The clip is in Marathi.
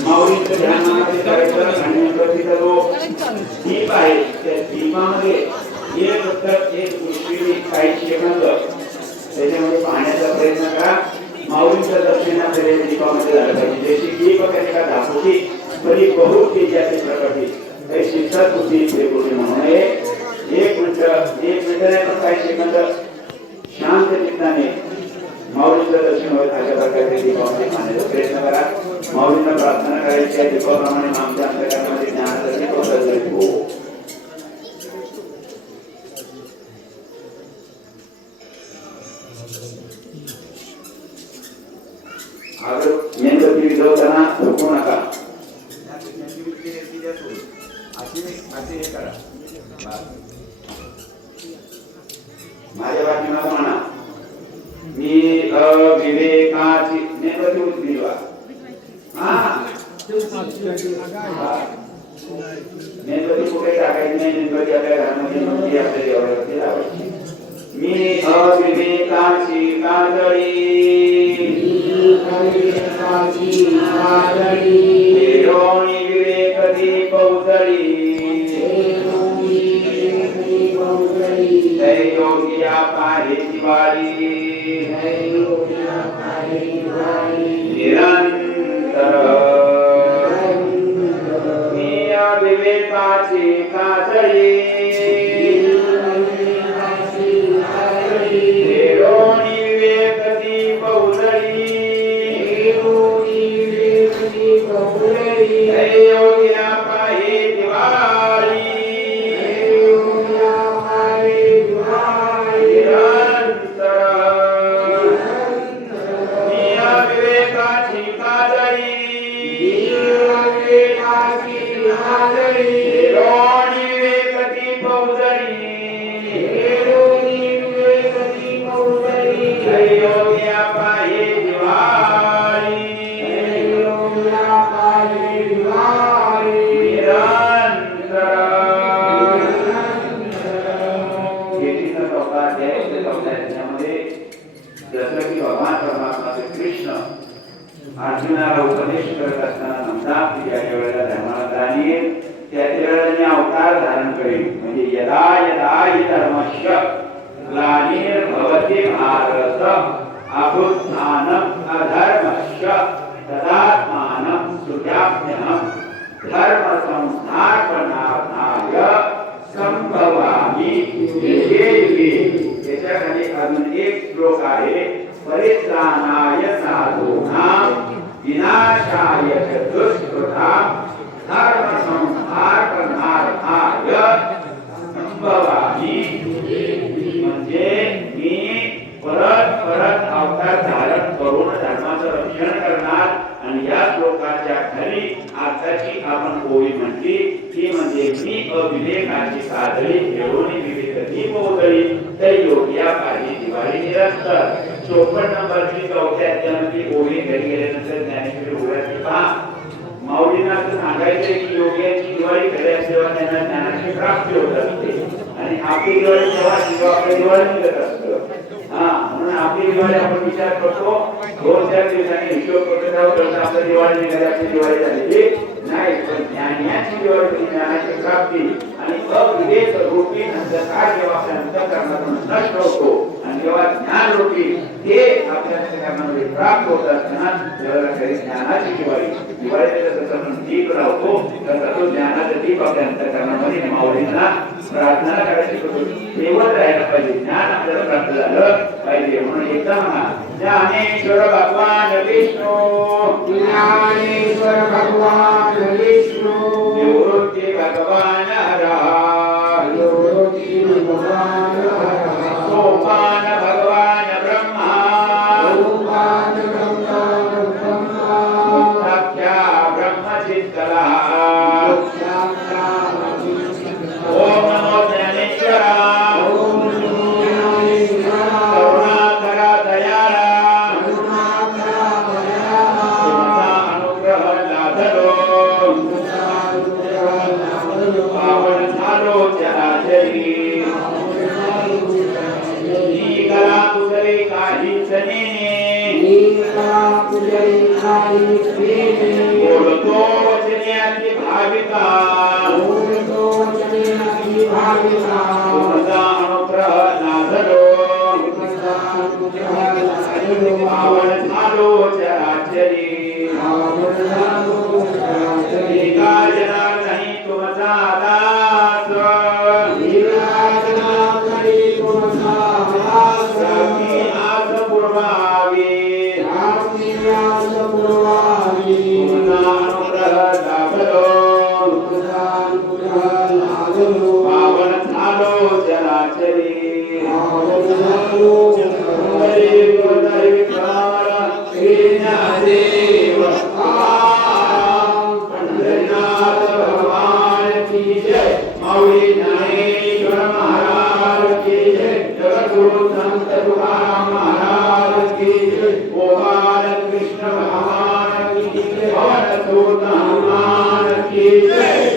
माऊलींचं ध्यानामध्ये करायचं आणि प्रतीचा जो दीप आहे त्या दीपामध्ये एक फक्त एक दृष्टीने काही सेकंद त्याच्यामध्ये पाहण्याचा प्रयत्न करा. माऊलींच्या दर्शनामध्ये दीपामध्ये झालं पाहिजे. जशी दीप एका धातूची बरी बहुत तेजाची प्रकटी काही शिक्षक होती ते गोष्टी म्हणून एक मिनिट नाही पण काही सेकंद शांत चित्ताने माऊलीचं दर्शन होईल अशा प्रकारे दीपामध्ये पाहण्याचा प्रयत्न करा. माऊलींना प्रार्थना करायची आहे. दीपाप्रमाणे आमच्या अंतर्गतामध्ये ज्ञानाचा दीप प्रज्वलित हो. मेणबत्ती विझवताना झोपू नका. माझ्या पाठीमागे म्हणा मी अविवेकाची मेणबत्ती उचलीवा. मेणबत्ती कुठे टाकायची नाही. मेणबत्ती आपल्या घरामध्ये नव्हती आपल्या देवावरती लावायची. मी अविवेकाची काजळी हेरोणी विवेकती पौतळी जय योगिया पाहे दिवाळी निरंतर मी अविवेकाची काजळी अर्जुनाला उपदेश करत असताना म्हणतात की ज्या वेळेला धर्माला जाणील त्या वेळेला अवतार धारण करेल. म्हणजे यदा यदा हि धर्मस्य ग्लानिर्भवति भारत अभ्युत्थानम् अधर्मस्य तदात्मानं सृजाम्यहं धर्म संस्थापनार्थाय संभवामि युगे युगे. त्याच्याखाली अजून एक श्लोक आहे. परित्राणाय साधूनां विनाशाय च दुष्कृतां धर्म संस्थापनार्थाय संभवामि. म्हणजे मी परत परत अवतार धारण करून धर्माचं रक्षण करणार. आणि या श्लोकाच्या खाली आताची आपण ओळी म्हटली ती म्हणजे मी अविवेकाची काजळी हेरोणी विवेकती पौतळी जय योगिया पाहे दिवाळी निरंतर. 54 नंबरची 4थ्या अध्यायामध्ये ओळी घरी गेल्यानंतर ज्ञानेश्वरी ओळखली पहा. माऊलींना असं सांगायचंय की योग्याची दिवाळी घरी असल्यावर त्यांना ज्ञानाची प्राप्ती होत असते. आणि आपली दिवाळी जेव्हा आपल्या दिवाळी निघत असतं. म्हणून आपली दिवाळी आपण विचार करतो 2-4 दिवसांनी हिशोब करतो आपली दिवाळी निघाली आपली दिवाळी झालेली नाही. पण ज्ञानाची दिवाळी ज्ञानाची प्राप्ती आणि अविवेक रूपी अंधकार जेव्हा आपल्या अंतःकरणातून नष्ट होतो आणि जेव्हा ज्ञान रूपी ते आपल्या अंतःकरणामध्ये प्राप्त होत असताना तेव्हा खरी ज्ञानाची दिवाळी जसं दीप लावतो तसा तो ज्ञानाचा दीप आपल्या अंतःकरणामध्ये माऊलींना प्रार्थना करायची होतो. तेवढं राहायला पाहिजे. ज्ञान आपल्याला प्राप्त झालं पाहिजे. म्हणून एकदा म्हणा ज्ञानेश्वर भगवान विष्णू ज्ञानेश्वर भगवान विष्णू निवृत्ती भगवान हरा निवृत्ती भगवान हरा सोपान भगवान ब्रह्मा सोपान भगवान ब्रह्मा मुक्ताख्या ब्रह्मचित्तला ओम नमो ज्ञानेश्वरा ओम नमो ज्ञानेश्वरा करुणाकरा चराचरी कला कुसरे काहीच बोलतो वचन्याची भाविका तुमचा अनुग्रह लाभलो पावन झालो चराचरी एका जनार्दनी तुमचा दास रामी आज पूर्वावी तुमचा अनुग्रह लाभलो पावन झालो चराचरी देव पंढरीनाथ भगवान की जय माऊली ज्ञानेश्वर महाराज की जय जगद्गुरु संत तुकाराम महाराज की जय गोपाल कृष्ण भगवान की जय पवन सुत हनुमान की जय।